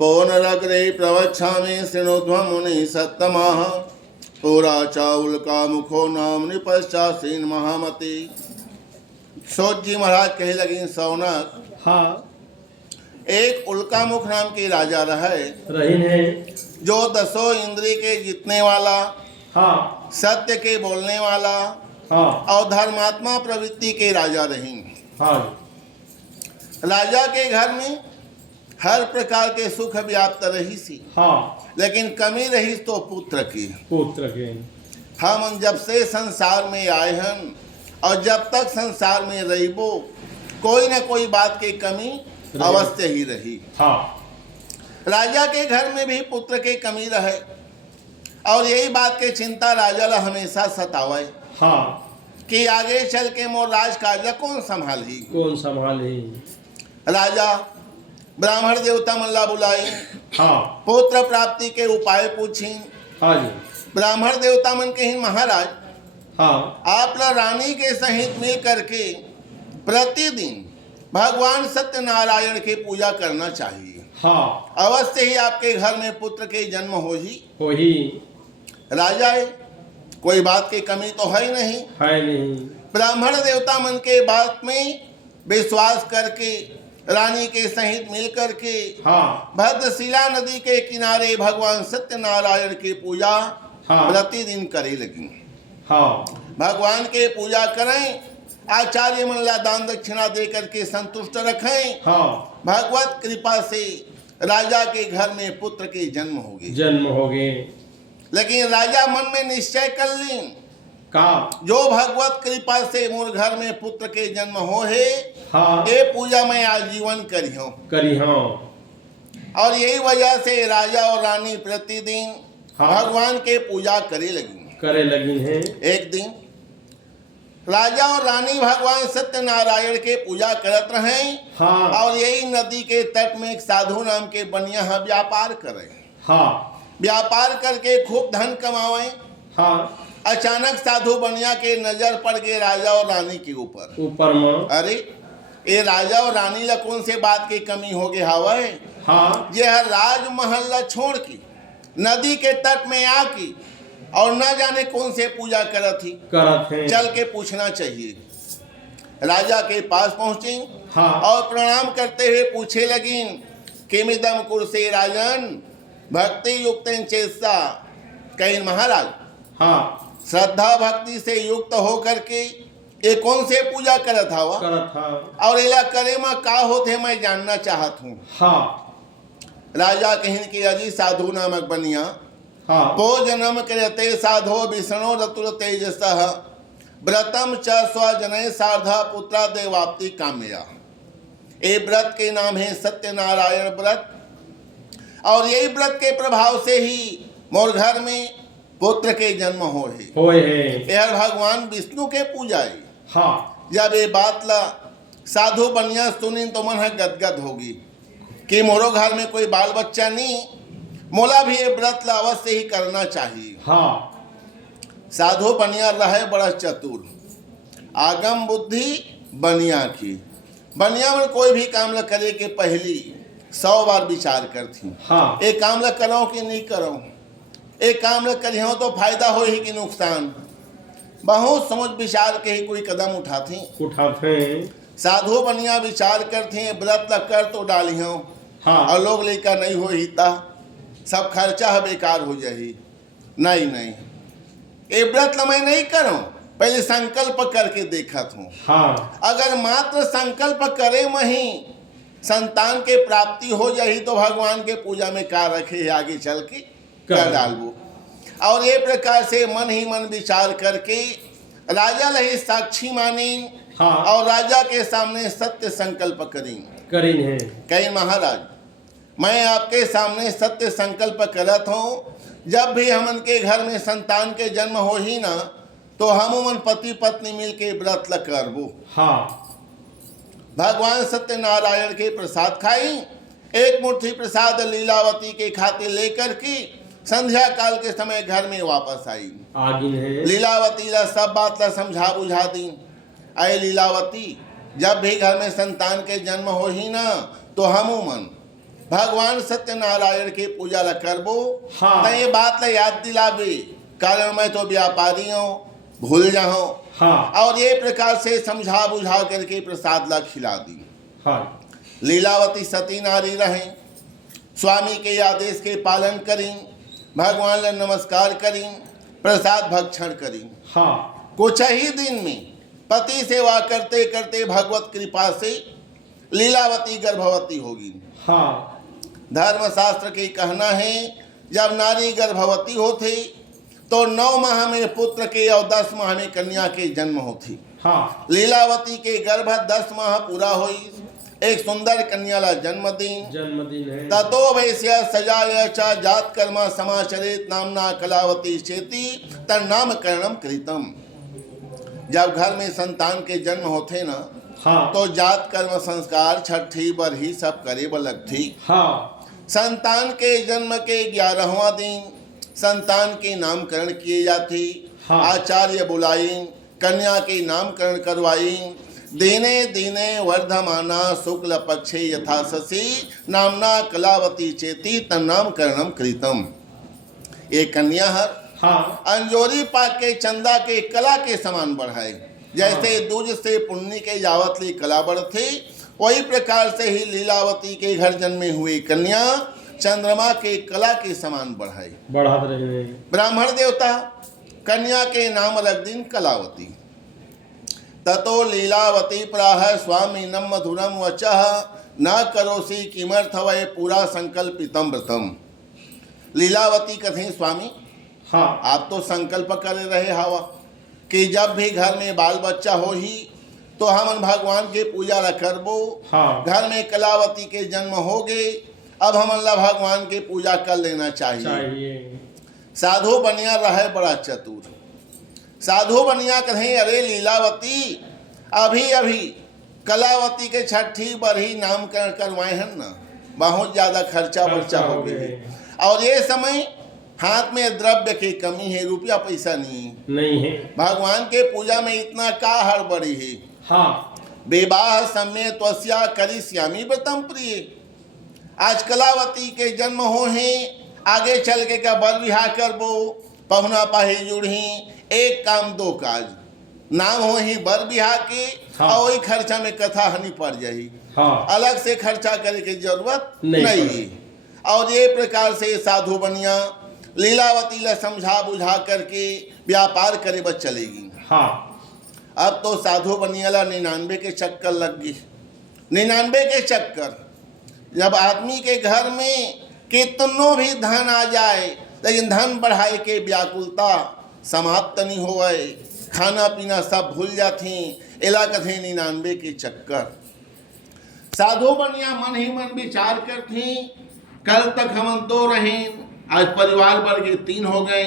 पौनरग्रे प्रवक्षामि शृणुध्वं मुनि सत्तमः पुरा च उल्का मुखो नाम निपश्चासीन महामती। सौत जी महाराज कहे लगी सौनक, हाँ एक उल्का मुख नाम के राजा रहे, जो 10 इंद्रिय के जीतने वाला, हाँ सत्य के बोलने वाला, हाँ और धर्मात्मा प्रवृत्ति के राजा रही। हाँ राजा के घर में हर प्रकार के सुख व्याप्त रही सी, हाँ लेकिन कमी रही तो पुत्र की। हम जब से संसार में आए हैं और जब तक संसार में रहीबो, कोई न कोई बात की कमी अवश्य ही रही। हाँ राजा के घर में भी पुत्र की कमी रहे, और यही बात की चिंता राजा ला हमेशा सतावे, हाँ कि आगे चल के मोर राज कार्य कौन संभाली। राजा ब्राह्मण देवता मल्ला बुलाई, हाँ पुत्र प्राप्ति के उपाय पूछी। हाँ जी ब्राह्मण देवता मन के महाराज, हाँ आप रानी के सहित मिल करके प्रतिदिन भगवान सत्यनारायण की पूजा करना चाहिए। हाँ अवश्य ही आपके घर में पुत्र के जन्म हो ही राजा है, कोई बात की कमी तो है नहीं। ब्राह्मण देवता मन के बात में विश्वास करके रानी के सहित मिल करके हाँ भद्रशिला नदी के किनारे भगवान सत्यनारायण की पूजा हाँ प्रतिदिन करे लगी। हाँ भगवान के पूजा करें, आचार्य मनला दान दक्षिणा दे करके संतुष्ट रखें। हाँ भगवत कृपा से राजा के घर में पुत्र के जन्म हो गए। लेकिन राजा मन में निश्चय कर ली, जो भगवत कृपा से मोर घर में पुत्र के जन्म हो है, हाँ ये पूजा मैं आजीवन करी हूँ। और यही वजह से राजा और रानी प्रतिदिन हाँ भगवान के पूजा करे लगी है। एक दिन राजा और रानी भगवान सत्यनारायण के पूजा करत रहे, हाँ और यही नदी के तट में एक साधु नाम के बनिया व्यापार करे। हाँ व्यापार करके खूब धन कमावे। हाँ अचानक साधु बनिया के नजर पड़ गए राजा और रानी के ऊपर में। अरे ये राजा और रानी ला कौन से बात की कमी हो गई हवा है। हाँ ये राजमहल ला छोड़ की नदी के तट में आकी और न जाने कौन से पूजा करत है। चल के पूछना चाहिए। राजा के पास पहुंची, हाँ और प्रणाम करते हुए पूछे लगी, किमिदम कुरुसे राजन भक्ति युक्त चेतसा। कहीं महाराज, हाँ श्रद्धा भक्ति से युक्त हो करके ये कौन से पूजा करत हवा, और इला करे में का होते मैं जानना चाहत हूँ। हाँ राजा कहिन की अजी साधु नामक बनिया, हाँ पो जन्म करते साधो विष्णु रतुर तेजसः व्रतम च स्वजनय सार्धा पुत्रा देवाप्ति काम्या। ये व्रत के नाम है सत्यनारायण व्रत, और यही व्रत के प्रभाव से ही मोर घर में पुत्र के जन्म हो है। यह भगवान विष्णु के पूजा है। हाँ जब ये बात ला साधु बनिया सुनी तो मन है गदगद होगी कि मोरो घर में कोई बाल बच्चा नहीं, मोला भी ये व्रत ला अवश्य ही करना चाहिए। हाँ साधु बनिया रहे बड़ा चतुर, आगम बुद्धि बनिया की। बनिया में कोई भी काम ला करे के पहली 100 बार विचार करती। हाँ एक काम ला करो कि नहीं करो, एक काम ला करियो तो फायदा हो ही कि नुकसान, बहुत समझ विचार के ही कोई कदम उठाते। साधु बनिया विचार करते, व्रत ला कर तो डालियो, हाँ और लोग लेकर नहीं हो हिता, सब खर्चा बेकार हो जाही। नहीं ये व्रत ला मैं नहीं करूं, पहले संकल्प करके देखत हूँ। हाँ अगर मात्र संकल्प करे में ही संतान के प्राप्ति हो जाही तो भगवान के पूजा में का रखे आगे चल के कर डालबो। और ये प्रकार से मन ही मन विचार करके राजा लही साक्षी मानी, हाँ और राजा के सामने सत्य संकल्प कहीं महाराज, मैं आपके सामने सत्य संकल्प करत हूँ, जब भी हमन के घर में संतान के जन्म हो ही ना तो हम मन पति पत्नी मिल के व्रत ल करबो। हाँ भगवान सत्यनारायण के प्रसाद खाई, एक मुट्ठी प्रसाद लीलावती के खाते लेकर की संध्या काल के समय घर में वापस आई। लीलावती ला सब बात ला समझा बुझा दी। अय लीलावती, जब भी घर में संतान के जन्म हो ही ना तो हम मन भगवान सत्यनारायण के पूजा ला करबो। हाँ। तो ये बात ला याद दिलावे, कारण मैं तो व्यापारी हूँ, भूल जाऊँ। हाँ। और ये प्रकार से समझा बुझा करके प्रसाद ला खिला दी। हाँ। लीलावती सती नारी रहें, स्वामी के आदेश के पालन करें, भगवान ला नमस्कार करें, प्रसाद भक्षण करें। हाँ। कुछ ही दिन में पति सेवा करते करते भगवत कृपा से लीलावती गर्भवती होगी। हाँ। धर्मशास्त्र के कहना है, जब नारी गर्भवती होती तो 9 माह में पुत्र के और 10 माह में कन्या के जन्म होती। हाँ। लीलावती के गर्भ 10 माह पूरा हुई, एक सुंदर कन्या ला जन्मदिन है। ततो वैश्य सजाय च जात कर्म समाचरित नामना कलावती चेती तन्नामकरणम कृतम। जब घर में संतान के जन्म होते ना, हाँ। तो जात कर्म संस्कार छठी बरही सब करे बलग थी। हाँ। संतान के जन्म के 11वां दिन संतान के नामकरण किए जाते। हाँ। आचार्य बुलाई, कन्या के नामकरण करवाई। दिने दिने वर्धमाना शुक्ल पक्षे यथा शशि नामना कलावती चेती तन्नामकरणम कृतम। ये कन्या हर हाँ। अंजोरी पाक के चंदा के कला के समान बढ़ाए। जैसे दूज से पुण्य के यावतली कला बढ़ती, वही प्रकार से ही लीलावती के घर जन्मे हुए कन्या चंद्रमा के कला के समान बढ़ाई। बढ़ा रहे। ब्राह्मण देवता कन्या के नाम रख दिन कलावती। ततो लीलावती प्राह स्वामी नम मधुरम वचः न करोसी किमर्थ वै पूरा संकल्पितम व्रतम। लीलावती कथें, स्वामी हाँ। आप तो संकल्प करे रहे हवा कि जब भी घर में बाल बच्चा हो ही तो हम भगवान के पूजा ला करबो। हाँ। घर में कलावती के जन्म हो गए, अब हम ला भगवान के पूजा कर लेना चाहिए। साधु बनिया रहे बड़ा चतुर। साधु बनिया कहें, अरे लीलावती अभी अभी कलावती के छठी बरही नामकरण करवाए हैं ना, बहुत ज्यादा खर्चा बर्चा हो गए और ये समय हाथ में द्रव्य की कमी है, रुपया पैसा नहीं है। भगवान के पूजा में इतना का हड़बड़ी है। हाँ। विवाह समय त्वस्या करिष्यामि व्रतम प्रिय। आज कलावती के जन्म हो हैं, आगे चल के का बर विवाह करबो, पहुना पाही जुड़ी, एक काम दो काज, नाम हो ही बर विवाह के। हाँ। और वही खर्चा में कथा हनी पड़ जाही। हाँ। अलग से खर्चा करे की जरूरत नहीं। और ये प्रकार से साधु बनिया लीलावती ला समझा बुझा करके व्यापार करे बच चलेगी। हाँ। अब तो साधु बनिया ला 99 के चक्कर लग गई। 99 के चक्कर, जब आदमी के घर में कितनों भी धन आ जाए लेकिन धन बढ़ाए के व्याकुलता समाप्त नहीं होए, खाना पीना सब भूल जाती। एला कथे 99 के चक्कर। साधु बनिया मन ही मन विचार करती, कल तक हम 2 रहे, आज परिवार बढ़ के 3 हो गए।